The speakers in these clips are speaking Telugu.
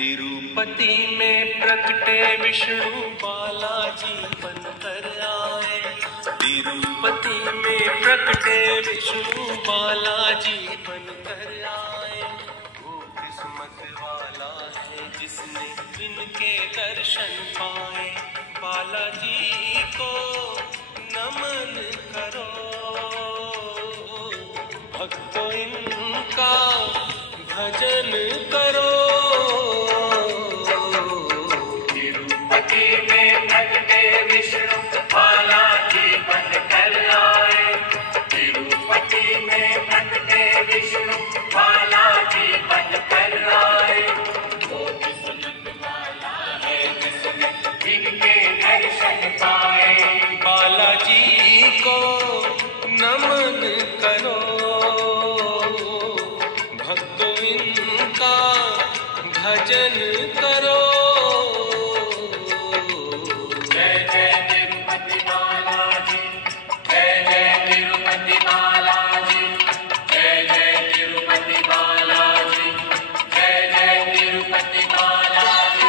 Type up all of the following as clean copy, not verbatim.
तिरुपति में प्रकटे विष्णु बालाजी बनकर आए। तिरुपति में प्रकटे विष्णु बालाजी बनकर आए। वो किस्मत वाला है जिसने इनके दर्शन पाए। बालाजी को नमन करो, भक्तों इनका भजन करो। भजन करो। जय जय तिरुपति बालाजी, जय जय तिरुपति बालाजी, जय जय तिरुपति बालाजी, जय जय तिरुपति बालाजी।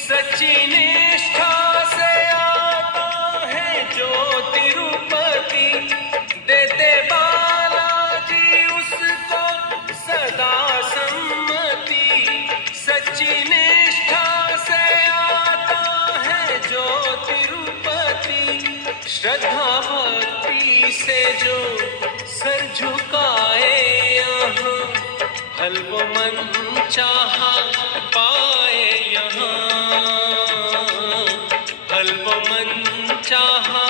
सच्ची निष्ठा से आता है जो तिरुपति, देते बालाजी उसको सदा सम्मति। सच्ची निष्ठा से आता है जो तिरुपति, श्रद्धा भक्ति से जो सर झुकाए यहाँ, फल वो मन चाहा पाए यहाँ, फल वो मन चाहा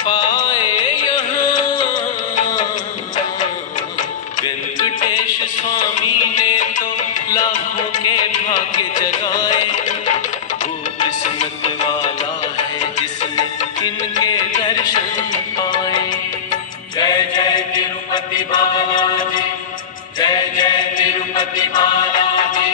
पाए यहाँ। वेंकटेश स्वामी ने तो लाखों के भाग्य जगाए। वो किस्मत वाला है जिसने इनके दर्शन पाए। जय जय तिरुपति बालाजी, जय जय तिरुपति बालाजी।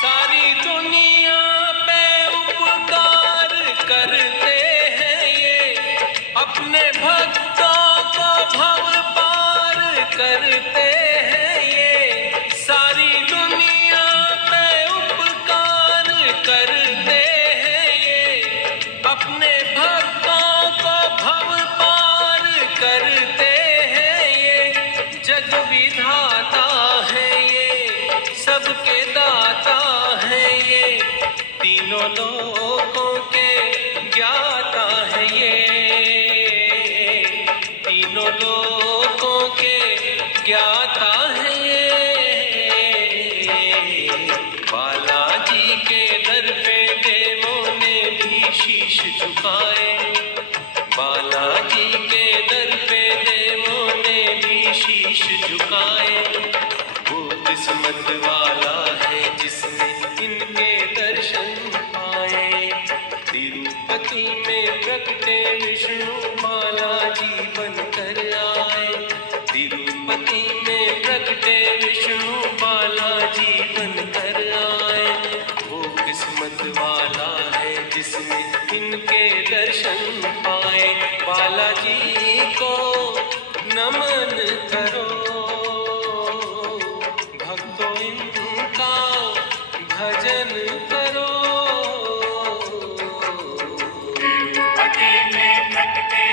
सारी दुनिया पे उपकार करते हैं ये, अपने भक्तों को भव पार करते हैं ये। सारी दुनिया पे उपकार करते हैं ये, अपने भक्तों को भव पार करते हैं ये। जग विधाता है ये, सबके दाता है ये, तीनों लोकों के ज्ञाता है ये, तीनों लोकों के ज्ञाता है ये। बालाजी के दर पे देवों ने भी शीश झुकाए। बालाजी के दर पे देवों ने भी शीश झुकाए। वो किस्मत वाला है जिसने इनके दर्शन पाए। तिरुपति में प्रकटे विष्णु बालाजी बनकर आए। तिरुपति में प्रकटे विष्णु बालाजी बनकर आए। वो किस्मत वाला है जिसने इनके दर्शन पाए। बालाजी को नमन करो, भक्तों इनका भजन करो। तिरुपति में प्रकटे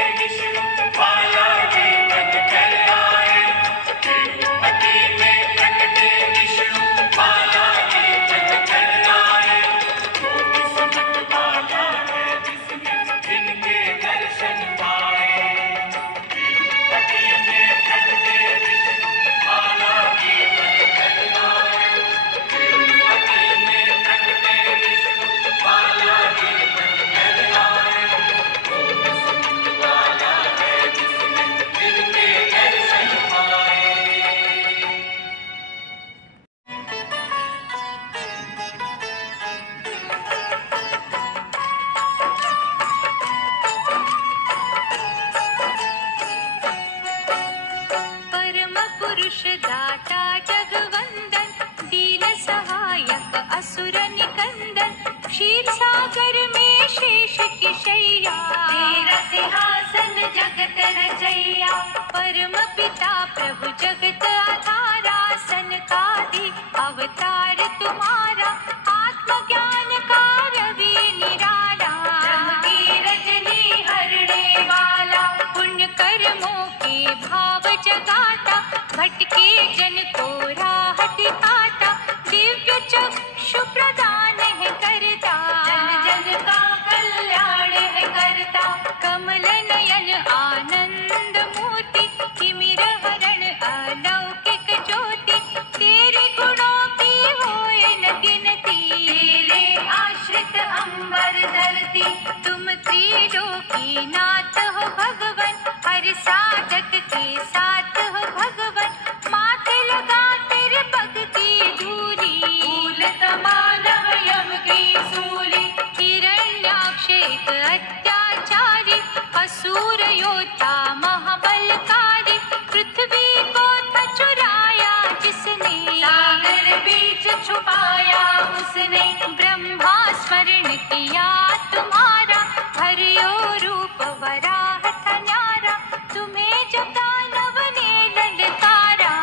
जगत रचैया, परम पिता प्रभु जगत आधारा, सनकादि अवतार तुम्हारा, आत्मज्ञान का रवि निराला, ब्रह्म की रजनी हरने वाला, पुण्य कर्मों के भाव जगाता, भटके जन को राह दिखाता, दिव्य चक्षु प्रदान है करता, जन जन का कल्याण है करता, कमल नयन आनंद मोती, तिमिर हरण अलौकिक ज्योति, तेरे गुणों की होए न गिनती, तेरे आश्रित अंबर धरती, तुम त्रिलोकी नाथ हो भगवन, हर साधक के साथ हो भगवन, माथे लगा तेरे पग की धूली, फूल तमालव यम की सूली, हिरण्याक्ष एक अत्याचारी, असुर योद्धा महाबलकारी, पृथ्वी को था चुराया जिसने, सागर बीच छुपाया उसने, ब्रह्मा स्मरण किया तुम्हारा, हरियो रूप वराह था न्यारा, तुम्हें जब दानव ने ललकारा,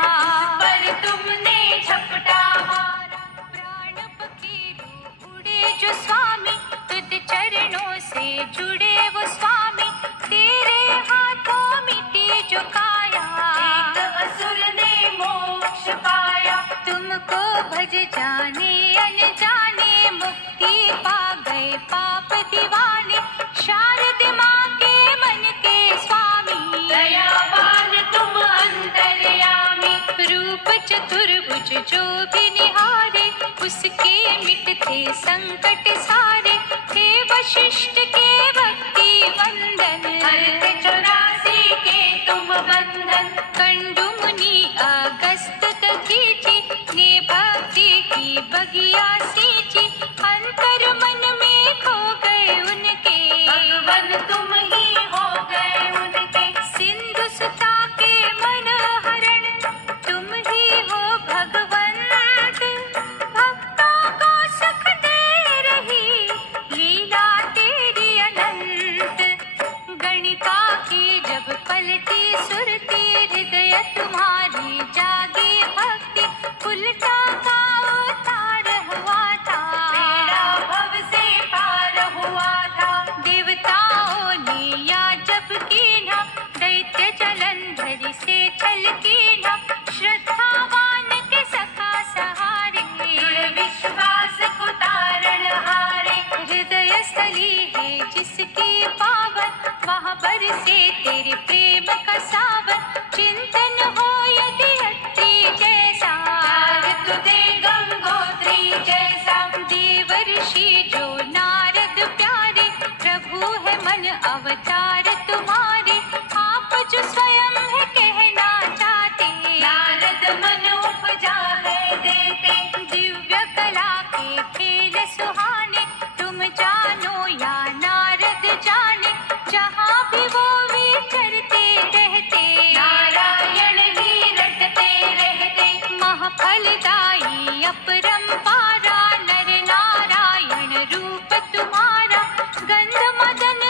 पर तुमने झपटा मारा, प्राण पखेरु उड़े जो स्वामी, तुझ चरणों से जुड़े वो स्वामी, तेरे हाथों मिटी जो काया, एक असुर ने मोक्ष पाया, तुमको भज जाने अनजाने, मुक्ति पा गए पाप दीवाने, शारद माँ के मन के स्वामी, दयावान तुम अंतर्यामी, रूप चतुर्भुज जो भी निहारे, उसके मिटते संकट सारे, हे वशिष्ठ के भक्ति वंदन, हरते 84 के तुम बंधन, कंडु मुनि अगस्त दधीचि, ने भक्ति की बगिया सींची, अंतर मन में खो गए उनके, भगवन तुम ही हो गए उनके, सिंधु सुता के मन हरण, तुम ही हो भगवंत, भक्तों को सुख दे रही लीला तेरी अनंत, गणिका की जब पलटी सुरती, हृदय तुम्हारी जागी भक्ति, उल्टा का उतार हुआ था, बेड़ा भव से पार हुआ था, देवताओं ने या जब कीना, दैत्य जलंधर से छल कीना, श्रद्धावान के सखा सहारे, दृढ़ विश्वास को तारण हारे, हृदय स्थली है जिसकी पावन, वहाँ बरसे तेरे प्रेम का सावन, चिंतन हो यदि अत्रि जैसा, तुझे गंगोत्री जैसा, देव ऋषि जो नारद प्यारे, प्रभु है मन अवतार तुम्हारे, आप जो स्वयं है कहना चाहते, नारद मन उपजा है देते, दिव्य कला के खेल सुहाने, तुम जानो या नारद जाने, जहाँ भी वो विचरते रहते, नारायण ही रटते रहते, महाफलदायी अपरंपारा, नर नारायण रूप तुम्हारा, गंध मदन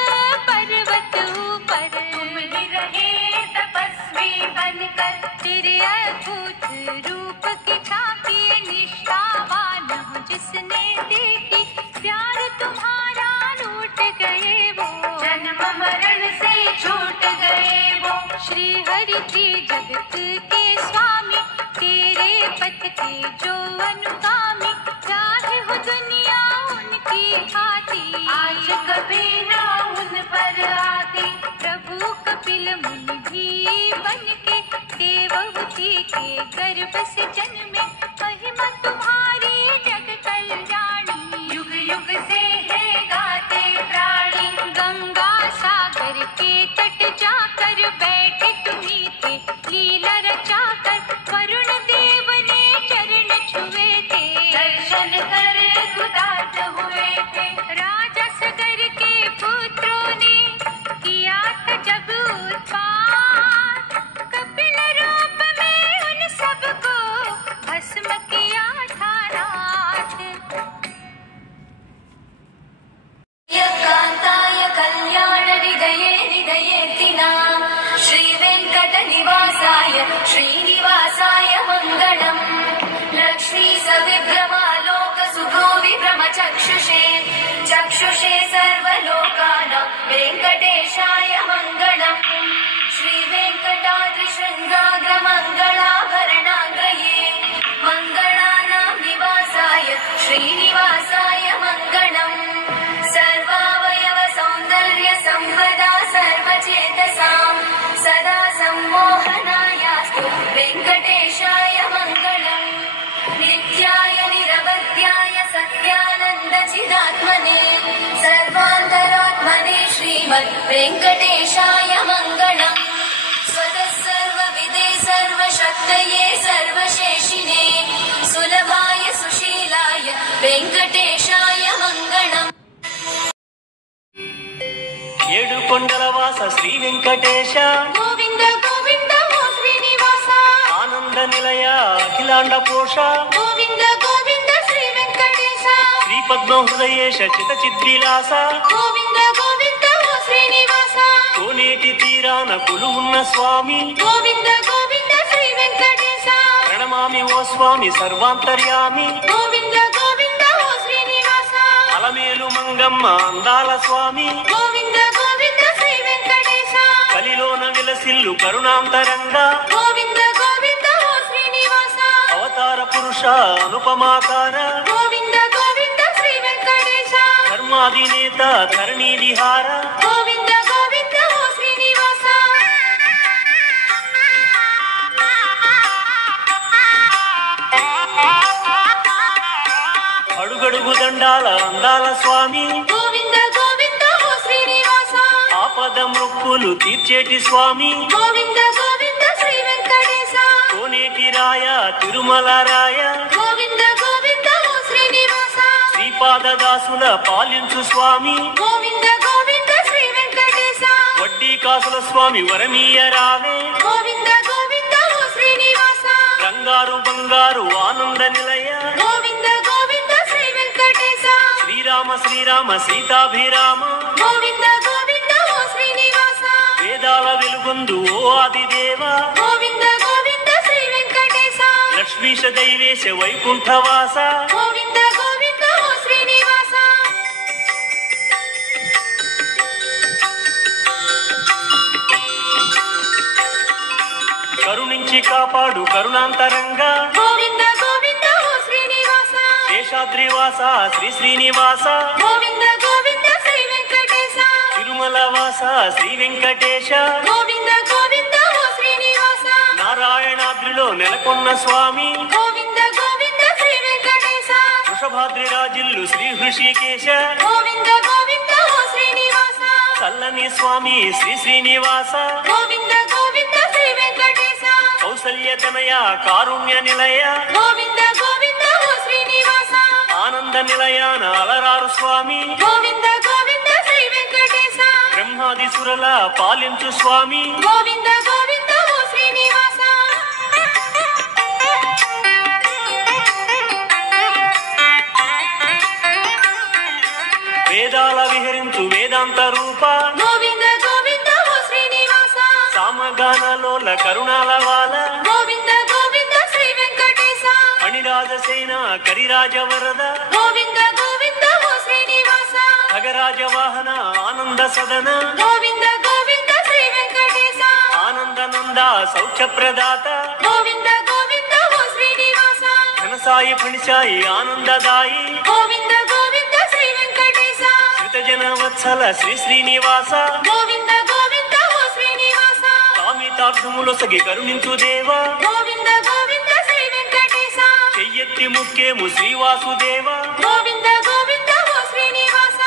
पर्वत ऊपर, तुम ही रहे तपस्वी बनकर, तेरे अद्भुत रूप की झांकी, निष्ठावान हो जिसने देखी, प्यार तुम्हारा लूट गए वो, जन्म मरण से छूट गए वो, श्री हरि जी जगत के स्वामी, तेरे पथ के जो अनुगामी, चाहे हो दुनिया उनकी भांति, आज कभी ना उन पर आती, प्रभु कपिल मुनि भी बन के, देवहूति के गर्भ से जन्मे, महिमा तुम्हारी जग कल्याणी, युग युग से है गाते प्राणी, गंगा सागर के तट जाकर बैठे तुम्ही थे, लीला रचाकर, वरुण देव ने चरण छुए थे, दर्शन कर गुदात हुए थे, राजा सगर के पुत्रों ने किया था जब उत्पात, कपिल रूप में उन सबको भस्म किया था नाथ, यकांताय कल्याण हृदये हृदयेति नाम, श्रीनिवासाय मङ्गलम् लक्ष्मी सविभ्रमालोक सुभो विभ्रमचक्षुषे चक्षुषे सर्वलोकानां वेङ्कटेशाय मङ्गलम् श्रीवेङ्कटाद्रिशृङ्गाग्रमङ्गलाभरणाङ्गये मङ्गलानां निवासाय श्रीनिवासाय मङ्गलम् सर्वावयव सौन्दर्य सम्पदा सर्वचेतसां सदा सम्मोहनायास्तु वेङ्कटेशाय मङ्गलम् नित्याय निरवध्याय सत्यानन्दचिदात्मने सर्वान्तरात्मने श्रीमद् वेङ्कटेशाय मङ्गलम् स्वतः सर्वविदे सर्वशक्तये सर्वशेषिने सुलभाय सुशीलाय वेङ्कटेशाय मङ्गलम् ఏడు కొండల వాస శ్రీ వెంకటేశ గోవింద గోవింద ఓ శ్రీనివాస ఆనంద నిలయ అఖిలాండ పోష గోవింద గోవింద శ్రీ వెంకటేశ శ్రీ పద్మ హృదయేశ చిత చిద్విలాస గోవింద గోవింద ఓ శ్రీనివాస కోనేటి తీరాన కొలువున్న స్వామి గోవింద గోవింద శ్రీ వెంకటేశ ప్రణమామి ఓ స్వామి సర్వాంతర్యామి గోవింద గోవింద ఓ శ్రీనివాస అలమేలు మంగమ్మ అందాల స్వామి గోవింద గోవింద శ్రీ వెంకటేశ కలిలోన విలసిల్లు కరుణాంతరంగా గోవింద గోవింద ఓ శ్రీనివాస అవతార పురుష అనుపమాకార గోవింద గోవింద శ్రీ వెంకటేశ ధర్మాధినేత ధరణీ విహార గోవింద గోవింద ఓ శ్రీనివాస అడుగడుగు దండాల అందాల స్వామి గోవింద గోవింద ఓ శ్రీనివాస ఆపద మొక్కులు తీర్చేటి స్వామి గోవింద గోవింద శ్రీ వెంకటేశ కోనేటి రాయ తిరుమల రాయ గోవింద గోవింద ఓ శ్రీనివాస శ్రీపాదదాసుల పాలించు స్వామి గోవింద గోవింద శ్రీ వెంకటేశ వడ్డీ కాసుల స్వామి వరమీయ రావే గోవింద గోవింద ఓ శ్రీనివాస బంగారు బంగారు ఆనంద నిలయ గోవింద గోవింద శ్రీ వెంకటేశ శ్రీరామ శ్రీరామ సీతాభిరామ గోవింద గోవింద ఓ శ్రీనివాస వేదాల వెలుగొందు ఓ ఆదిదేవ గోవింద గోవింద శ్రీ వెంకటేశ లక్ష్మీశ దైవేశ వైకుంఠవాస గోవింద గోవింద ఓ శ్రీనివాస కరుణించి కాపాడు కరుణాంతరంగా గోవింద గోవింద ఓ శ్రీనివాస శేషాద్రివాస శ్రీ శ్రీనివాస గోవింద గోవింద శ్రీ వెంకటేశ తిరుమల వాస శ్రీ వెంకటేశ గోవింద గోవింద ఓ శ్రీనివాస నారాయణాద్రిలో నెలకొన్న స్వామి గోవింద గోవింద శ్రీ వెంకటేశ వృషభాద్రి రాజిల్లు శ్రీ హృషికేశ గోవింద గోవింద ఓ శ్రీనివాస చల్లని స్వామి శ్రీ శ్రీనివాస గోవింద గోవింద శ్రీ వెంకటేశ కౌసల్యతనయ కారుణ్య నిలయ గోవింద గోవింద ఓ శ్రీనివాస ఆనంద నిలయాన అలరారు స్వామి గోవింద గోవింద శ్రీ వెంకటేశ బ్రహ్మాది సురల పాలించు స్వామి గోవింద గోవింద ఓ శ్రీనివాస వేదాల విహరించు వేదాంత రూప గోవింద గోవింద ఓ శ్రీనివాస సామగానలోల కరుణాల వాల గోవింద గోవింద శ్రీ వెంకటేశ ఫణిరాజసేన కరిరాజ వరద గోవింద గోవింద ఓ శ్రీనివాస ఖగరాజ వాహన ఆనంద సదన గోవింద గోవింద శ్రీ వెంకటేశ ఆనందనంద సౌఖ్య ప్రదాత గోవింద గోవింద ఓ శ్రీనివాస ఘనసాయి ఫణిసాయి ఆనందదాయి గోవింద గోవింద శ్రీ వెంకటేశ శ్రుతజన వత్సల శ్రీ శ్రీనివాస గోవింద గోవింద ఓ శ్రీనివాస కామితార్థములొసగి కరుణించు దేవా గోవింద గోవింద శ్రీ వెంకటేశ చెయ్యెత్తి ముఖ్యము శ్రీవాసుదేవ గోవింద గోవింద ఓ శ్రీనివాస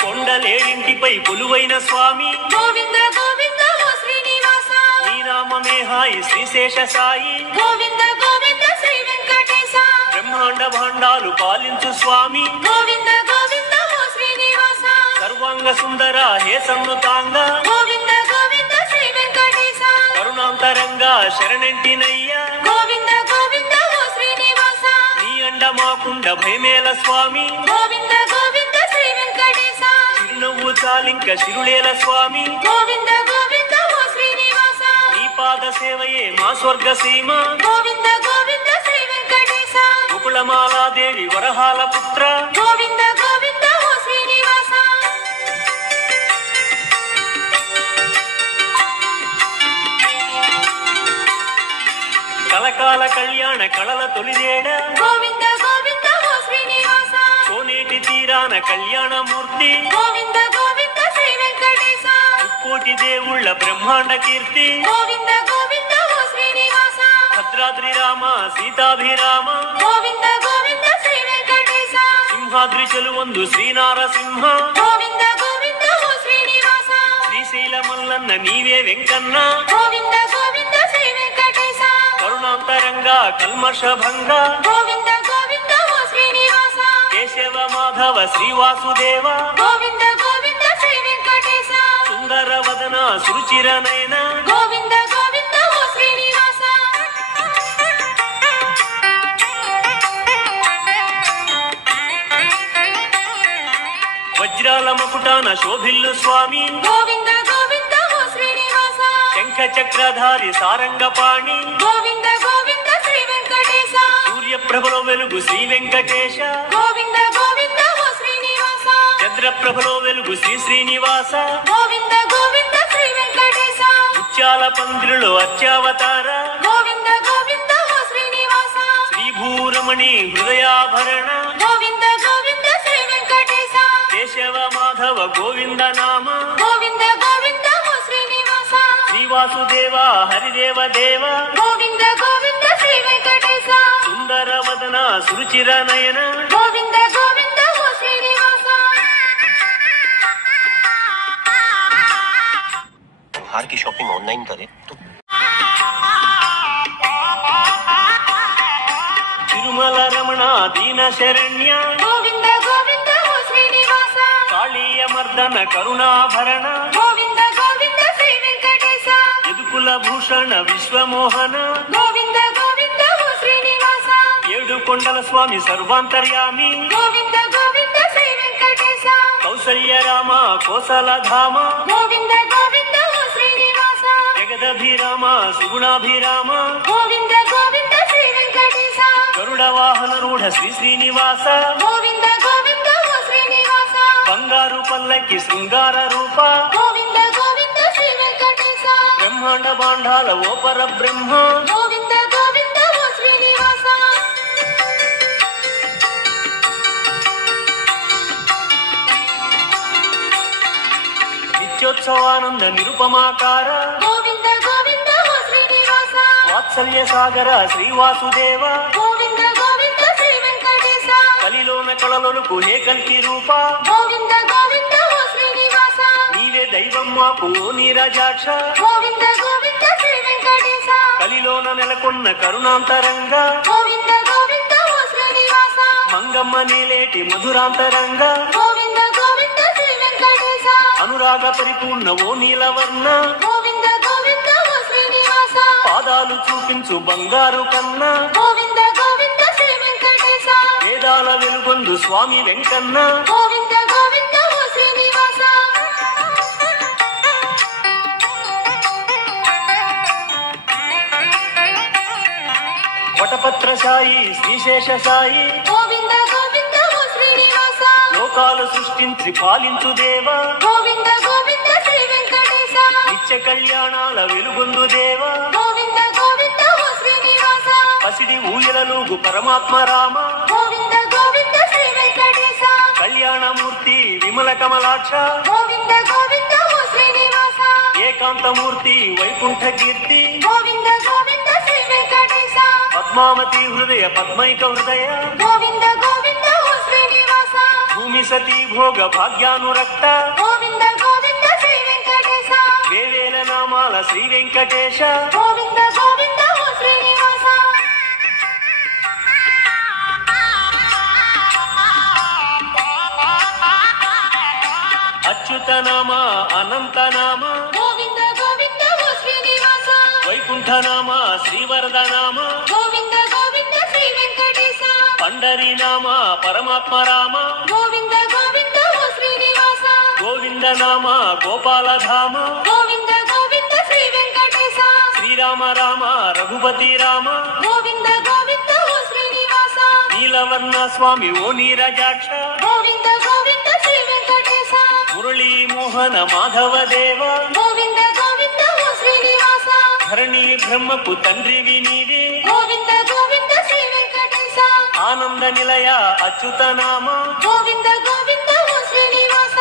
కొండలేడింటిపై కొలువైన స్వామి గోవింద గోవింద ఓ శ్రీనివాస నీ నామమే హాయి శ్రీశేష సాయి గోవింద గోవింద శ్రీ వెంకటేశ బ్రహ్మాండ భాండాలు పాలించు స్వామి గోవింద గోవింద ఓ శ్రీనివాస సర్వాంగ సుందర హే సన్నుతాంగ గోవింద గోవింద శ్రీ వెంకటేశ కరుణాంతరంగా శరణంటినయ్యా గోవింద గోవింద ఓ శ్రీనివాస నీ అండ మాకుండ భయమేల స్వామి గోవింద గోవింద శ్రీ వెంకటేశ చిరునవ్వు చాలింక శిరులేల స్వామి గోవింద గోవింద ఓ శ్రీనివాస నీ పాద సేవయే మా స్వర్గ సీమ గోవింద గోవింద శ్రీ వెంకటేశ కుకుళమాలాదేవి వరహాల పుత్ర గోవింద గోవింద ఓ శ్రీనివాస కలకాల కళ్యాణ కళల తొలిదేడ గోవింద గోవింద ఓ శ్రీనివాస కోనేటి తీరాన కళ్యాణమూర్తి గోవింద గోవింద శ్రీ వెంకటేశ ముక్కోటి దేవుళ్ళ బ్రహ్మాండ కీర్తి గోవింద గోవింద ఓ శ్రీనివాస భద్రాద్రి రామ సీతాభిరామ గోవింద గోవింద శ్రీ వెంకటేశ సింహాద్రి చెలువొందు శ్రీనారసింహ గోవింద గోవింద ఓ శ్రీనివాస శ్రీశైల మల్లన్న నీవే వెంకన్న గోవింద గోవింద శ్రీ వెంకటేశ కరుణాంతరంగా కల్మష భంగ గోవింద గోవింద ఓ శ్రీనివాస కేశవ మాధవ శ్రీవాసుదేవ గోవింద గోవింద శ్రీ వెంకటేశ సుందర వదన సురుచిరనయన గోవింద గోవింద ఓ శ్రీనివాస వజ్రాల మకుటాన శోభిల్లు స్వామి గోవింద గోవింద ఓ శ్రీనివాస శంఖ చక్రధారి సారంగపాణి గోవింద గోవింద శ్రీ వెంకటేశ సూర్యప్రభలో వెలుగు శ్రీ వెంకటేశ గోవింద గోవింద ఓ శ్రీనివాస చంద్రప్రభలో వెలుగు శ్రీ శ్రీనివాస గోవింద గోవింద శ్రీ వెంకటేశ ముత్యాల పందిరులో అత్యావతార గోవింద గోవింద ఓ శ్రీనివాస శ్రీభూరమణి హృదయాభరణ గోవింద గోవింద శ్రీ వెంకటేశ కేశవ మాధవ గోవింద నామ గోవింద గోవింద ఓ శ్రీనివాస శ్రీవాసుదేవ హరిదేవ దేవ గోవింద గోవింద శ్రీ వెంకటేశ సుందర వదన సురుచిర నయన గోవింద గోవింద ఓ శ్రీనివాస हार की शॉपिंग ऑनलाइन करें तो తిరుమల రమణ దీన శరణ్య గోవింద గోవింద ఓ శ్రీనివాస కాళీయ మర్దన కరుణాభరణ గోవింద గోవింద శ్రీ వెంకటేశ యదుకుల భూషణ విశ్వమోహన గోవింద గోవింద ఓ శ్రీనివాస ఏడు కొండల స్వామి సర్వాంతర్యామి గోవింద గోవింద శ్రీ వెంకటేశ కౌసల్య రామ కోసలధామ గోవింద గోవింద ఓ శ్రీనివాస జగదభిరామ సుగుణాభిరామ గోవింద గోవింద శ్రీ వెంకటేశ గరుడ వాహన రూఢ శ్రీ శ్రీనివాస గోవింద గోవింద ఓ శ్రీనివాస బంగారు పల్లకి శృంగార రూప గోవింద గోవింద శ్రీ వెంకటేశ బ్రహ్మాండ బాండాల ఓ పరబ్రహ్మ గోవింద గోవింద ఓ శ్రీనివాస నిత్యోత్సవానంద నిరుపమాకార గోవింద గోవింద ఓ శ్రీనివాస వాత్సల్య సాగర శ్రీవాసుదేవ గోవింద గోవింద శ్రీ వెంకటేశ కలిలోన కళలొలుకు హే కల్కి రూప గోవింద గోవింద ఓ శ్రీనివాస నీవే దైవం మాకు ఓ నీరజాక్ష గోవింద గోవింద శ్రీ వెంకటేశ కలిలోన నెలకొన్న కరుణాంతరంగ గోవింద గోవింద ఓ శ్రీనివాస మంగమ్మ నీలేటి మధురాంతరంగ గోవింద గోవింద శ్రీ వెంకటేశ అనురాగ పరిపూర్ణ ఓ నీలవర్ణ గోవింద గోవింద ఓ శ్రీనివాస పాదాలు చూపించు బంగారు కన్న గోవింద గోవింద శ్రీ వెంకటేశ వేదాల వెలుగొందు స్వామి వెంకన్న గోవింద గోవింద ఓ శ్రీనివాస వటపత్ర సాయి శ్రీశేష సాయి గోవింద గోవింద ఓ శ్రీనివాస లోకాలు సృష్టించి పాలించు దేవ గోవింద గోవింద శ్రీ వెంకటేశ నిత్య కళ్యాణాల వెలుగొందు దేవ గోవింద గోవింద ఓ శ్రీనివాస పసిడి ఊయలలుగు పరమాత్మ రామ గోవింద గోవింద శ్రీ వెంకటేశ కళ్యాణమూర్తి విమల కమలాక్ష గోవింద గోవింద ఓ శ్రీనివాస ఏకాంతమూర్తి వైకుంఠ కీర్తి గోవింద గోవింద శ్రీ వెంకటేశ పద్మావతి హృదయ పద్మైక హృదయ గోవింద గోవింద ఓ శ్రీనివాస భూమి సతీ భోగ భాగ్యానురక్త గోవింద గోవింద శ్రీ వెంకటేశ వేవేల నామాల శ్రీ వెంకటేశ గోవింద గోవింద ఓ శ్రీనివాస అచ్యుత నామ అనంత నామ గోవింద గోవింద ఓ శ్రీనివాస వైకుంఠ నామ శ్రీవరద నామ గోవింద గోవింద శ్రీ వెంకటేశ పండరి నామ పరమాత్మ రామ గోవింద గోవింద ఓ శ్రీనివాస గోవింద నామ గోపాలధామ గోవింద గోవింద శ్రీ వెంకటేశ శ్రీరామ రామ రఘుపతి రామ గోవింద గోవింద ఓ శ్రీనివాస నీలవర్ణ స్వామి ఓ నీరజాక్ష గోవింద గోవింద శ్రీ వెంకటేశ మురళీ మోహన మాధవ దేవ గోవింద గోవింద ఓ శ్రీనివాస ధరణి బ్రహ్మకు తండ్రివి నీవే గోవింద గోవింద శ్రీ వెంకటేశ ఆనంద నిలయ అచ్యుత నామ గోవింద గోవింద ఓ శ్రీనివాస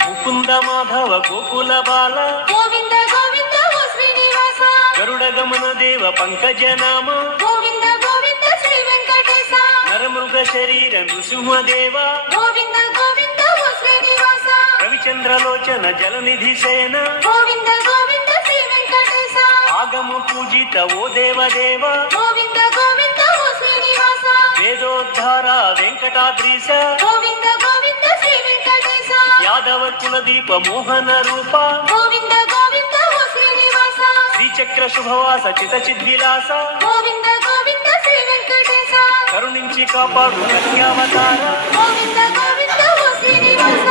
ముకుంద మాధవ గోకుల బాల గోవింద గోవింద ఓ శ్రీనివాస గరుడ గమన దేవ పంకజ నామ గోవింద గోవింద శ్రీ వెంకటేశ నరమృగ శరీర నృసింహదేవ గోవింద గోవింద ఓ శ్రీనివాస రవిచంద్రలోచన జలనిధి సేన గోవింద గోవింద శ్రీ వెంకటేశ ఆగము పూజిత ఓ దేవదేవ గోవింద గోవింద ఓ శ్రీనివాస వేదోద్ధార వెంకటాద్రీశ గోవింద గోవింద శ్రీ వెంకటేశ యాదవ కులదీప మోహన రూప గోవింద గోవింద ఓ శ్రీనివాస శ్రీచక్ర శుభవాస చిత చిద్విలాస గోవింద గోవింద శ్రీ వెంకటేశ కరుణించి కాపాడు కన్యావతార గోవింద గోవింద ఓ శ్రీనివాస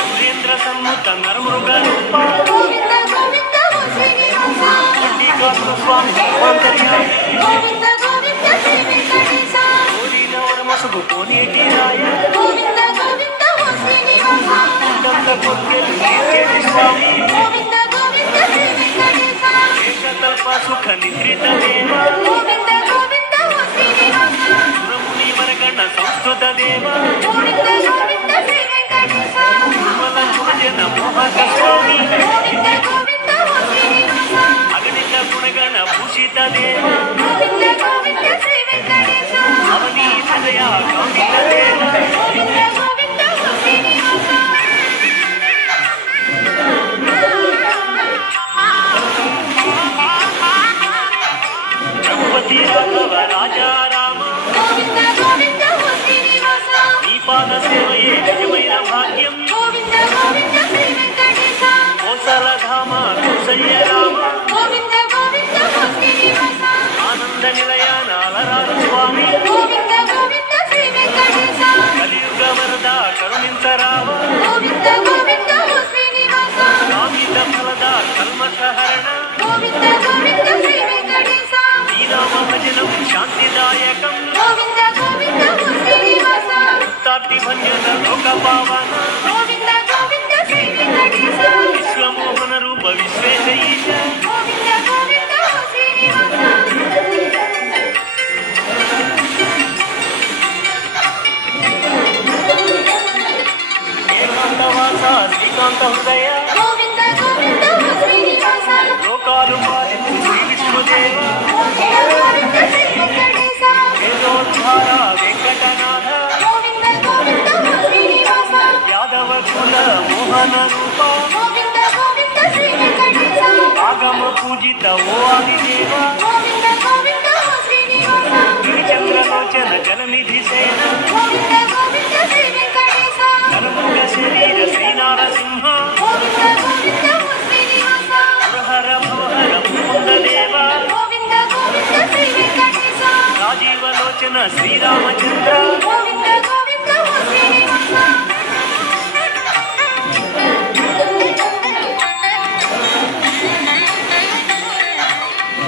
సురేంద్ర సన్ముత నరమృగ రూప గోవింద గోవింద ఓ శ్రీనివాస శ్రీకాకుల స్వామి సర్వాంతర్యామి గోవింద గోవింద శ్రీ వెంకటేశ కోరినవర మసుగు కోనేటి రాయ గోవింద గోవింద ఓ శ్రీనివాస దంత కొక్కెలు తీర్చేటి స్వామి గోవింద గోవింద శ్రీ వెంకటేశ ఏకకల్ప సుఖ నిద్రిత దేవ గోవింద గోవింద ఓ శ్రీనివాస సురముని వరగణ సంస్కృత దేవ గోవింద గోవింద శ్రీ వెంకటేశ నిర్మల సుభజన మోహక స్వామి గోవింద గోవింద ఓ శ్రీనివాస అగణిత గుణగణ భూషిత దేవ గోవింద గోవింద శ్రీ వెంకటేశ అవనీ హృదయ కామిత దేవ గోవింద గోవింద ఓ శ్రీనివాస రఘుపతి రాఘవ రాజా రామ గోవింద గోవింద ఓ శ్రీనివాస నీ పాద సేవయే నిజమైన భాగ్యం గోవింద గోవింద శ్రీ వెంకటేశ కోసల ధామ కౌసల్య రామ గోవింద గోవింద ఓ శ్రీనివాస ఆనంద నిలయ నాలరాజు స్వామి గోవింద గోవింద శ్రీ వెంకటేశ కలియుగ వరద కరుణించరావ గోవింద గోవింద ఓ శ్రీనివాస కామిత ఫలద కల్మషహరణ గోవింద గోవింద శ్రీ వెంకటేశ శ్రీరామ భజనం శాంతిదాయకం గోవింద గోవింద ఓ శ్రీనివాస ముక్తార్తి భంజన లోక పావన గోవింద గోవింద శ్రీ వెంకటేశ విశ్వమోహన రూప విశ్వేశ ఈశ గోవింద గోవింద ఓ శ్రీనివాస ఏకాంతవాస శ్రీకాంత హృదయ గోవింద గోవింద ఓ శ్రీనివాస లోకాలు పాలించు శ్రీ విష్ణుదేవ గోవింద గోవింద శ్రీ వెంకటేశ వేదోద్ధార వెంకటనాథ గోవింద గోవింద ఓ శ్రీనివాస యాదవ కుల మోహన రూప గోవింద గోవింద శ్రీ వెంకటేశ ఆగమ పూజిత ఓ ఆదిదేవ గోవింద గోవింద ఓ శ్రీనివాస గిరిచంద్రలోచన జలనిధి సేన గోవింద గోవింద శ్రీ వెంకటేశ నరముగ శరీర శ్రీనారసింహ గోవింద గోవింద ఓ శ్రీనివాస పురహర భవహర ముకుంద దేవ గోవింద గోవింద శ్రీ వెంకటేశ రాజీవలోచన శ్రీరామచంద్ర గోవింద గోవింద ఓ శ్రీనివాస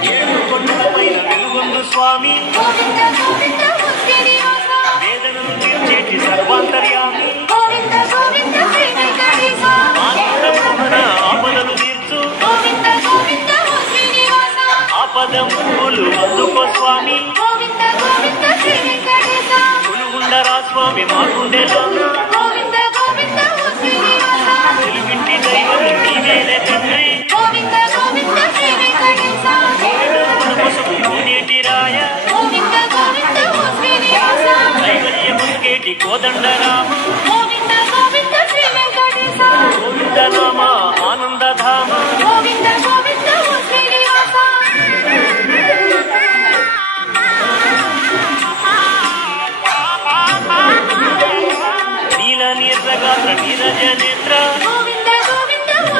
ఏడు కొండలపైన వెలుగొందు స్వామి గోవింద గోవింద ఓ శ్రీనివాస వేదనను తీర్చేటి సర్వాంతర్యామి గోవింద గోవింద శ్రీ వెంకటేశ ఆనంద మోహన ఆపదలు తీర్చు గోవింద గోవింద ఓ శ్రీనివాస ఆపద ముక్కులు అందుకో స్వామి గోవింద గోవింద శ్రీ వెంకటేశ పులుగుండరా స్వామి మా గుండెలోన గోవింద గోవింద ఓ శ్రీనివాస తెలుగింటి దైవం నీవేనే తండ్రి గోవింద గోవింద శ్రీ వెంకటేశ కోరిన పసుపు కోనేటి రాయ గోవింద గోవింద ఓ శ్రీనివాస కైవల్య ముసుకేటి కోదండరామ గోవింద గోవింద శ్రీ వెంకటేశ గోవింద నామ ఆనందధామ గోవింద గోవింద ఓ శ్రీనివాస నీల నిర్రగాత్ర నీరజ నేత్ర గోవింద గోవింద ఓ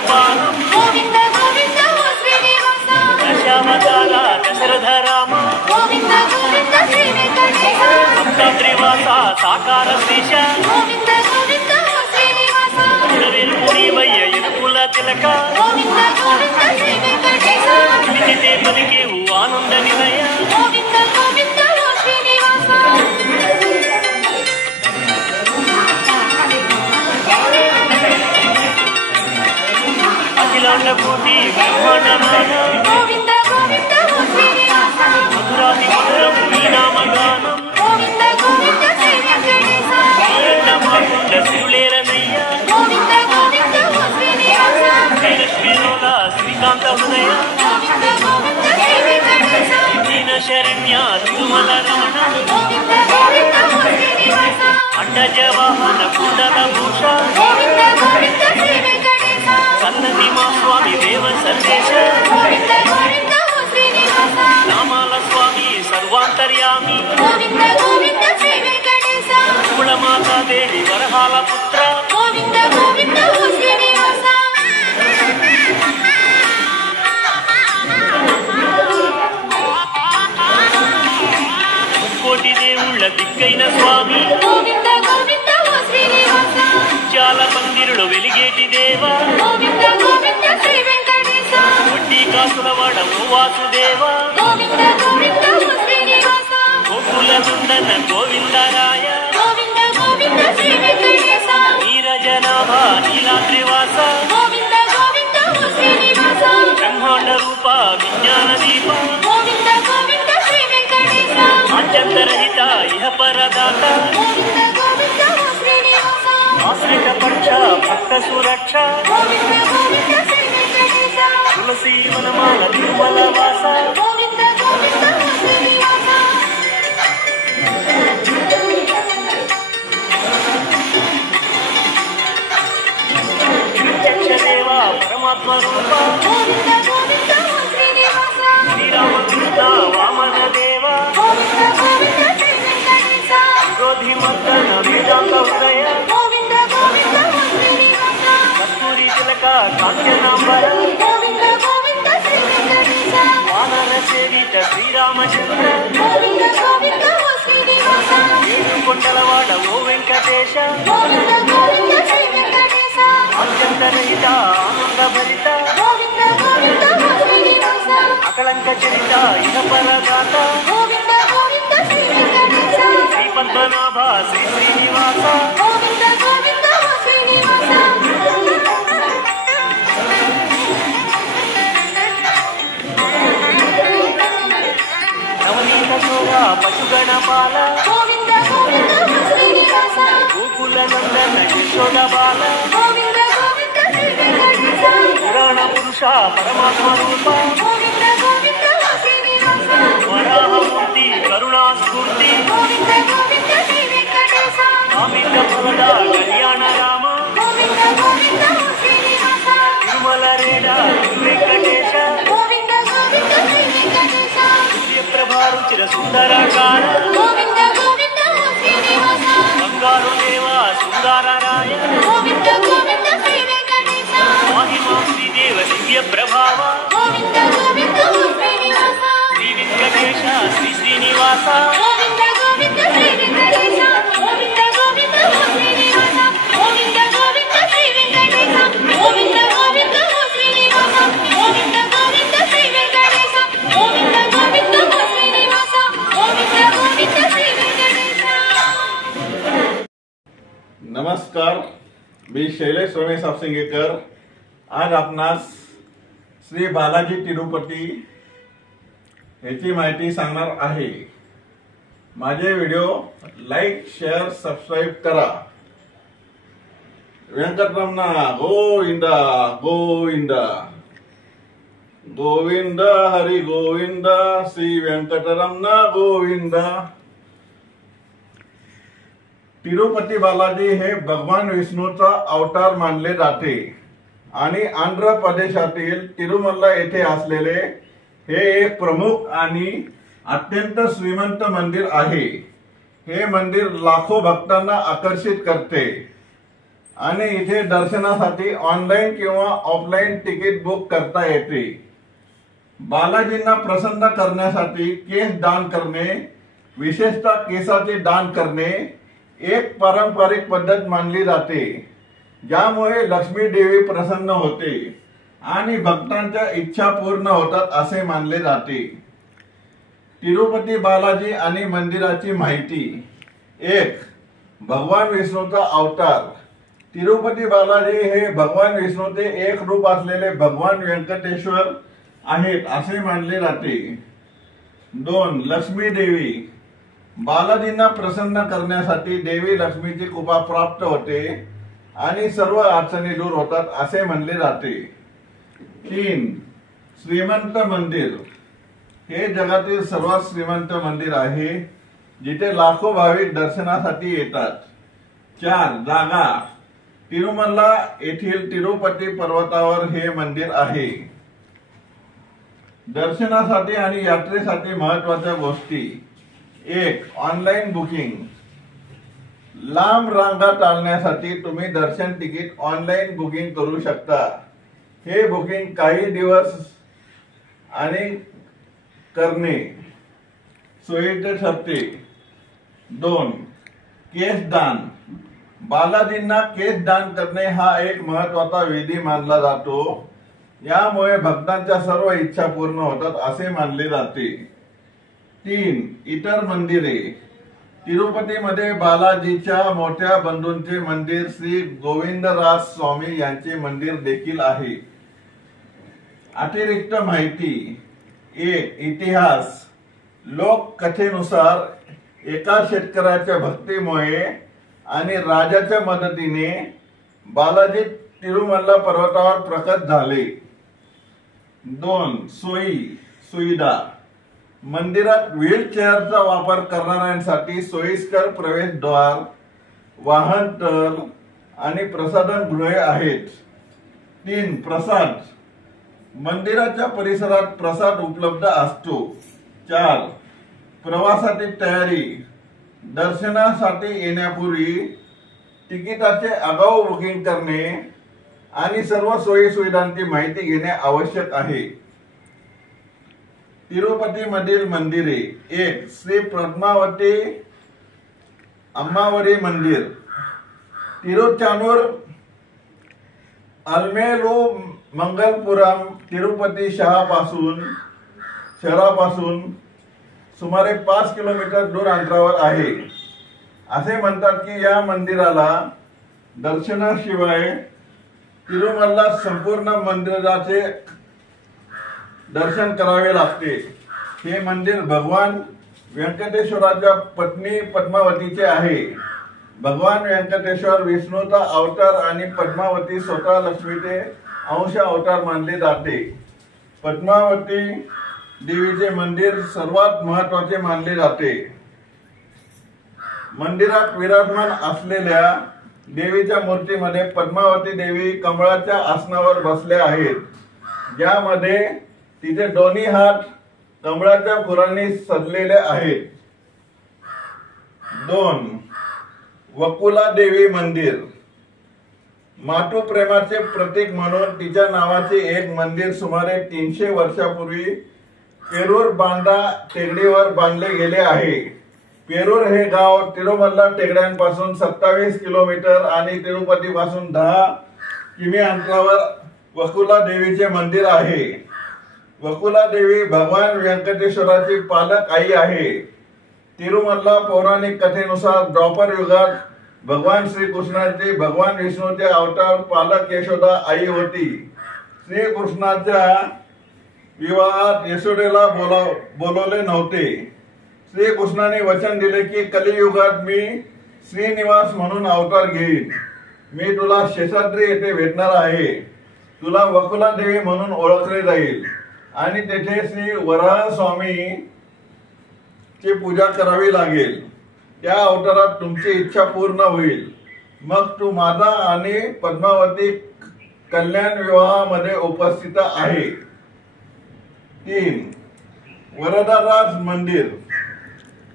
స్తనపానం గోవింద గోవింద ఓ శ్రీనివాస దశావతార దశరథ రామ గోవింద గోవింద శ్రీ వెంకటేశ సప్తత్రివాస సాకార శ్రీశ గోవింద గోవింద ఓ శ్రీనివాస మునివయ్య ఇరుకుల తిలక గోవింద గోవింద శ్రీ వెంకటేశ పిలిచితే పలికేవు ఆనంద నిలయ గోవింద గోవింద ఓ శ్రీనివాస అఖిలాండ కోటి బ్రహ్మాండనాథ గోవింద గోవింద ఓ శ్రీనివాస మధురాతి మధురం నీ నామగానం గోవింద గోవింద శ్రీ వెంకటేశ మాకుండ శివులేరనయ్య గోవింద గోవింద ఓ శ్రీనివాస శ్రీలక్ష్మీలోల శ్రీకాంత హృదయ గోవింద గోవింద శ్రీ వెంకటేశ దీన శరణ్య తిరుమల రమణ గోవింద గోవింద ఓ శ్రీనివాస అండజ వాహన కుండల భూష గోవింద గోవింద శ్రీ వెంకటేశ సన్నతి మా స్వామి దేవ సందేశ గోవింద గోవింద ఓ శ్రీనివాస నామాల స్వామి సర్వాంతర్యామి గోవింద గోవింద శ్రీ వెంకటేశ కులమాతా దేవి వరహాల పుత్ర గోవింద గోవింద ఓ శ్రీనివాస కోటి దేవుళ్ళ దిక్కైన స్వామి గోవింద గోవింద ఓ శ్రీనివాస చాలా పందిరులు వెలిగేటి దేవ గోవింద గోవింద శ్రీ వెంకటేశ వడ్డీ కాసుల వాడ ఓ వాసుదేవ గోవింద గోవింద ఓ శ్రీనివాస గోకుల నందన గోవిందరాయ గోవింద గోవింద శ్రీ వెంకటేశ నీరజనాభ నీలాద్రివాస గోవింద గోవింద ఓ శ్రీనివాస బ్రహ్మాండ రూప విజ్ఞాన దీప గోవింద గోవింద శ్రీ వెంకటేశ ఆచందరహిత ఇహ పరదాత గోవింద గోవింద ఓ శ్రీనివాస ఆశ్రిత పక్ష భక్త సురక్ష గోవింద గోవింద శ్రీ వెంకటేశ తులసి వనమాల తిరుమల వాస గోవింద గోవింద ఓ శ్రీనివాస చక్షదేవ పరమాత్మ రూప గోవింద గోవింద ఓ శ్రీనివాస శ్రీరామకృష్ణ వామన దేవ గోవింద గోవింద శ్రీ వెంకటేశ విరోధి మర్దన వేదాంత హృదయ గోవింద గోవింద ఓ శ్రీనివాస కస్తూరి తిలక కాంచనాంబర గోవింద గోవింద శ్రీ వెంకటేశ వానర సేవిత శ్రీరామచంద్ర గోవింద గోవింద ఓ శ్రీనివాస ఏడు కొండలవాడ ఓ వెంకటేశ గోవింద గోవింద శ్రీ వెంకటేశ అత్యంతరహిత ఆనంద భరిత గోవింద గోవింద ఓ శ్రీనివాస అకళంక చరిత ఇహ పరదాత గోవింద గోవింద శ్రీ వెంకటేశ శ్రీ పద్మనాభ శ్రీ శ్రీనివాస గోవింద గోవింద ఓ శ్రీనివాస నవనీత శోభ పశుగణపాల గోవింద గోవింద ఓ శ్రీనివాస గోకుల నందన యశోద బాల గోవింద గోవింద శ్రీ వెంకటేశ పురాణ పురుష పరమాత్మ రూప గోవింద గోవింద ఓ శ్రీనివాస వరాహమూర్తి కరుణా స్ఫూర్తి గోవింద గోవింద శ్రీ వెంకటేశ కామిత ఫలద కళ్యాణ రామ గోవింద గోవింద ఓ శ్రీనివాస తిరుమల రేడ వెంకటేశ గోవింద గోవింద శ్రీ వెంకటేశ సూర్యప్రభారుచిర సుందరకార గోవింద గోవింద ఓ శ్రీనివాస బంగారు దేవ సుందరరాయ గోవింద గోవింద శ్రీ వెంకటేశ మహిమా శ్రీదేవ దివ్య ప్రభావ గోవింద గోవింద ఓ శ్రీనివాస శ్రీ వెంకటేశ శ్రీ శ్రీనివాస గోవింద గోవింద శ్రీ వెంకటేశ గోవింద గోవింద ఓ శ్రీనివాస గోవింద గోవింద శ్రీ వెంకటేశ గోవింద గోవింద ఓ శ్రీనివాస గోవింద గోవింద శ్రీ వెంకటేశ గోవింద గోవింద ఓ శ్రీనివాస గోవింద గోవింద శ్రీ వెంకటేశ नमस्कार, मी शैलेश रमेश आपसिंगेकर आज आपणास श्री बालाजी तिरुपती याची माहिती सांगणार आहे। माझे व्हिडिओ लाईक शेअर सबस्क्राईब करा। वेंकटरमण गोविंदा गोविंदा गोविंद हरि गोविंद श्री वेंकटरमण गोविंदा। तिरुपती बालाजी हे भगवान विष्णूचा अवतार मानले जाते आणि आंध्र प्रदेशातील तिरुमल्ला येथे असलेले हे एक प्रमुख आणि अत्यंत श्रीमंत मंदिर आहे। हे मंदिर लाखो भक्तांना आकर्षित करते आणि इथे दर्शनासाठी ऑनलाईन किंवा ऑफलाईन तिकीट बुक करता येते. बालाजींना प्रसन्न करण्यासाठी केस दान करणे, विशेषतः केसाचे दान करणे एक पारंपरिक पद्धत मानली जाते, ज्यामुळे लक्ष्मी देवी प्रसन्न होते आणि भक्तांच्या इच्छा पूर्ण होतात असे मानले जाते. तिरुपती बालाजी आणि मंदिराची माहिती. 1. भगवान विष्णूचा अवतार. तिरुपती बालाजी हे भगवान विष्णूचे एक रूप असलेले भगवान व्यंकटेश्वर आहेत असे मानले जाते. 2. लक्ष्मी देवी. बालाजींना प्रसन्न करण्यासाठी देवी लक्ष्मीची कृपा प्राप्त होते आणि सर्व अडचणी दूर होतात असे म्हणले जाते. 3. श्रीमंत मंदिर. हे जगातील सर्वात श्रीमंत मंदिर आहे, जिथे लाखो भाविक दर्शनासाठी येतात. 4. जागा. तिरुमला येथील तिरुपती पर्वतावर हे मंदिर आहे. दर्शनासाठी आणि यात्रेसाठी महत्त्वाच्या गोष्टी. 1. Online booking. लांब रांगा टाळण्यासाठी तुम्ही दर्शन तिकीट ऑनलाईन बुकिंग करू शकता. हे बुकिंग काही दिवस आणि करणे सोयीचे ठरते. 2. केस दान. बालाजींना केस दान करणे हा एक महत्त्वाचा विधी मानला जातो. यामुळे भक्तांच्या सर्व इच्छा पूर्ण होतात असे मानले जाते. 3. इतर मंदिरे. तिरुपतीमध्ये बालाजीच्या मोठ्या बंधूंचे मंदिर श्री गोविंदराज स्वामी यांचे मंदिर देखील आहे. अतिरिक्त माहिती. 1. इतिहास. लोककथेनुसार एका शेतकऱ्याच्या भक्तीमुळे आणि राजाच्या मदतीने बालाजी तिरुमला पर्वतावर प्रकट झाले. 2. सोयी सुविधा. मंदिरात व्हीलचेअरचा वापर करणाऱ्यांसाठी सोयीस्कर प्रवेशद्वार, वाहन तळ आणि प्रसाधन गृहे आहेत. 3. प्रसाद. मंदिराच्या परिसरात प्रसाद उपलब्ध असतो. 4. प्रवासाची तयारी. दर्शनासाठी येण्यापूर्वी तिकिटाचे आगाऊ बुकिंग करणे आणि सर्व सोयी सुविधांची माहिती घेणे आवश्यक आहे. तिरुपती मधील मंदिरे. 1. श्री पद्मावती अम्मावरी मंदिर. तिरुचानूर अल्मेलू मंगलपुरम तिरुपती शहरापासून सुमारे 5 किलोमीटर दूर अंतरावर आहे. असे म्हणतात की या मंदिराला दर्शनाशिवाय तिरुमला संपूर्ण मंदिराचे दर्शन करावे लागते. हे मंदिर भगवान व्यंकटेश्वराच्या पत्नी पद्मावतीचे आहे. भगवान व्यंकटेश्वर विष्णूचा अवतार आणि पद्मावती स्वतः लक्ष्मीचे अंश अवतार मानले जाते. पद्मावती देवीचे मंदिर सर्वात महत्त्वाचे मानले जाते. मंदिरात विराजमान असलेल्या देवीच्या मूर्तीमध्ये पद्मावती देवी कमळाच्या आसनावर बसल्या आहेत, ज्यामध्ये तिचे दोन्ही हात कमळाच्या फुलांनी सजलेले आहेत. 2. वकुला देवी मंदिर. मातृ प्रेमाचे प्रतीक म्हणून तिच्या नावाचे एक मंदिर सुमारे 300 वर्षापूर्वी पेरूर बांदा टेकडीवर बांधले गेले आहे. पेरूर हे गाव तिरुमला टेकड्यांपासून 27 किलोमीटर आणि तिरुपती पासून 10 किमी अंतरावर वकुला देवीचे मंदिर आहे. वकुला देवी भगवान व्यंकटेश्वराची पालक आई आहे. तिरुमला पौराणिक कथेनुसार द्वापर युगात भगवान श्रीकृष्णाची भगवान विष्णूचे अवतार पालक यशोदा आई होती. श्रीकृष्णाच्या विवाहात यशोदेला बोलवले नव्हते. श्रीकृष्णाने वचन दिले की कलियुगात मी श्रीनिवास म्हणून अवतार घेईन. मी तुला शेषाद्री येथे भेटणार आहे. तुला वकुला देवी म्हणून ओळखले जाईल आणि तेथे श्री वराह स्वामी ची पूजा करावी लागेल. त्या अवतारात तुमची इच्छा पूर्ण होईल. मग तू माझा आणि पद्मावती कल्याण विवाहामध्ये उपस्थित आहे. 3. वरदराज मंदिर.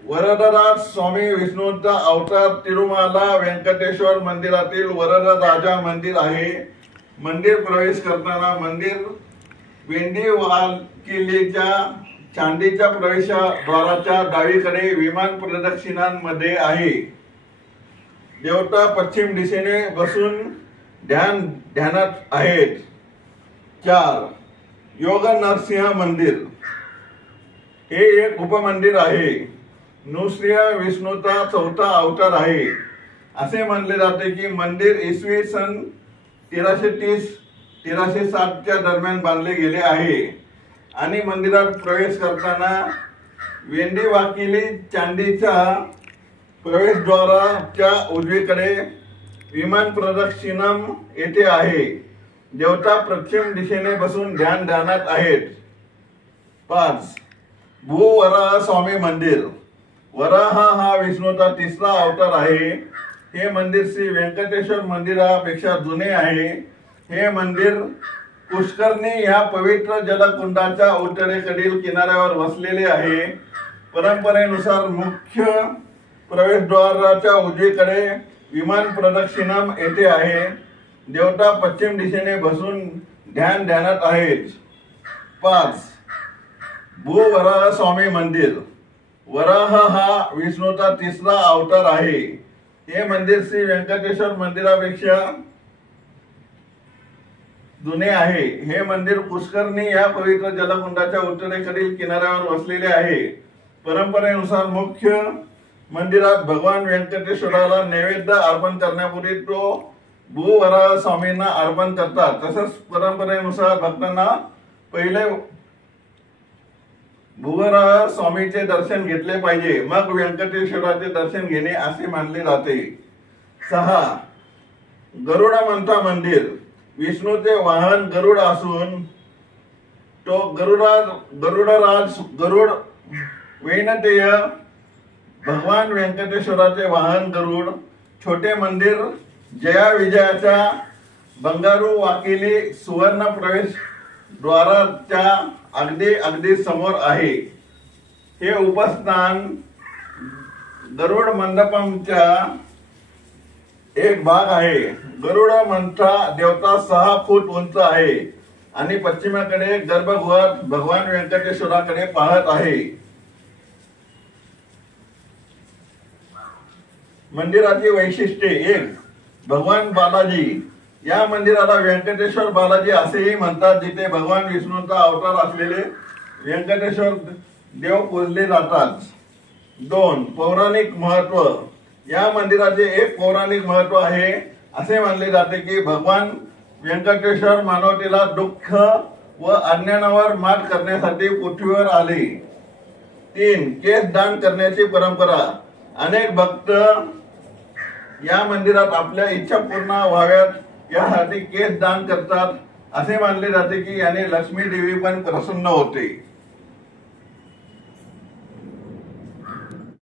वरदराज स्वामी विष्णूंचा अवतार तिरुमाला व्यंकटेश्वर मंदिरातील वरदराजा मंदिर आहे. मंदिर प्रवेश करताना मंदिर वेंडी वाकिलीच्या चांदीच्या प्रवेशद्वाराच्या डावीकडे विमान प्रदक्षिणांमध्ये आहे. देवता पश्चिम दिशेने बसून ध्यानात आहेत. 4. योग नरसिंह मंदिर हे एक उपमंदिर आहे. नृसिंह विष्णूचा चौथा अवतार आहे. असे मानले जाते की मंदिर इसवी सन 1330-1360 दरम्यान बांधले गेले आहे आणि मंदिरात प्रवेश करताना वेंडी वाकिली चांदीच्या प्रवेशद्वाराच्या उजवीकडे विमान प्रदक्षिणम येथे आहे. देवता पश्चिम दिशेने बसून ध्यानात आहेत. 5. भूवराह स्वामी मंदिर. वराह हा विष्णूचा तिसरा अवतार आहे. हे मंदिर श्री व्यंकटेश्वर मंदिरापेक्षा जुने आहे. हे मंदिर पुष्करणी ह्या पवित्र जलकुंडाच्या उत्तरेकडील किनाऱ्यावर वसलेले आहे. परंपरेनुसार मुख्य प्रवेशद्वाराच्या उजवीकडे विमान प्रदक्षिणम येथे आहे. देवता पश्चिम दिशेने बसून ध्यानात आहेत. 5. भूवराह स्वामी मंदिर. वराह हा विष्णूचा तिसरा अवतार आहे. हे मंदिर श्री व्यंकटेश्वर मंदिरापेक्षा जुने आहे. हे मंदिर पुष्करणी या पवित्र जलकुंडाच्या उत्तरेकडील किनाऱ्यावर वसलेले आहे. परंपरेनुसार मुख्य मंदिरात भगवान व्यंकटेश्वराला नैवेद्य अर्पण करण्यापूर्वी तो भूवराह स्वामींना अर्पण करतात. तसंच परंपरेनुसार भक्तांना पहिले भूवराह स्वामीचे दर्शन घेतले पाहिजे, मग व्यंकटेश्वराचे दर्शन घेणे असे मानले जाते. 6. गरुडमंथा मंदिर. विष्णूचे वाहन गरुड असून तो गरुडराज गरुड वैनतेय भगवान व्यंकटेश्वराचे वाहन गरुड. छोटे मंदिर जया विजयाच्या बंगारू वाकिली सुवर्ण प्रवेश द्वाराच्या अगदी समोर आहे. हे उपस्थान गरुड मंडपमचा एक भाग आहे. गरुड मंथा देवता 6 फूट उंच आहे आणि पश्चिमेकडे गर्भगृहात भगवान व्यंकटेश्वराकडे पाहत आहे. मंदिराची वैशिष्ट्ये. 1. भगवान बालाजी. या मंदिराला व्यंकटेश्वर बालाजी असेही म्हणतात, जिथे भगवान विष्णूचा अवतार असलेले व्यंकटेश्वर देव पूजले जातात. 2. पौराणिक महत्व. या मंदिराचे एक पौराणिक महत्व आहे. असे मानले जाते की भगवान व्यंकटेश्वर मानवतेला दुःख व अज्ञानावर मात करण्यासाठी पृथ्वीवर आले. 3. केस दान करण्याची परंपरा. अनेक भक्त या मंदिरात आपल्या इच्छा पूर्ण व्हाव्यात यासाठी केस दान करतात. असे मानले जाते की याने लक्ष्मी देवी पण प्रसन्न होते.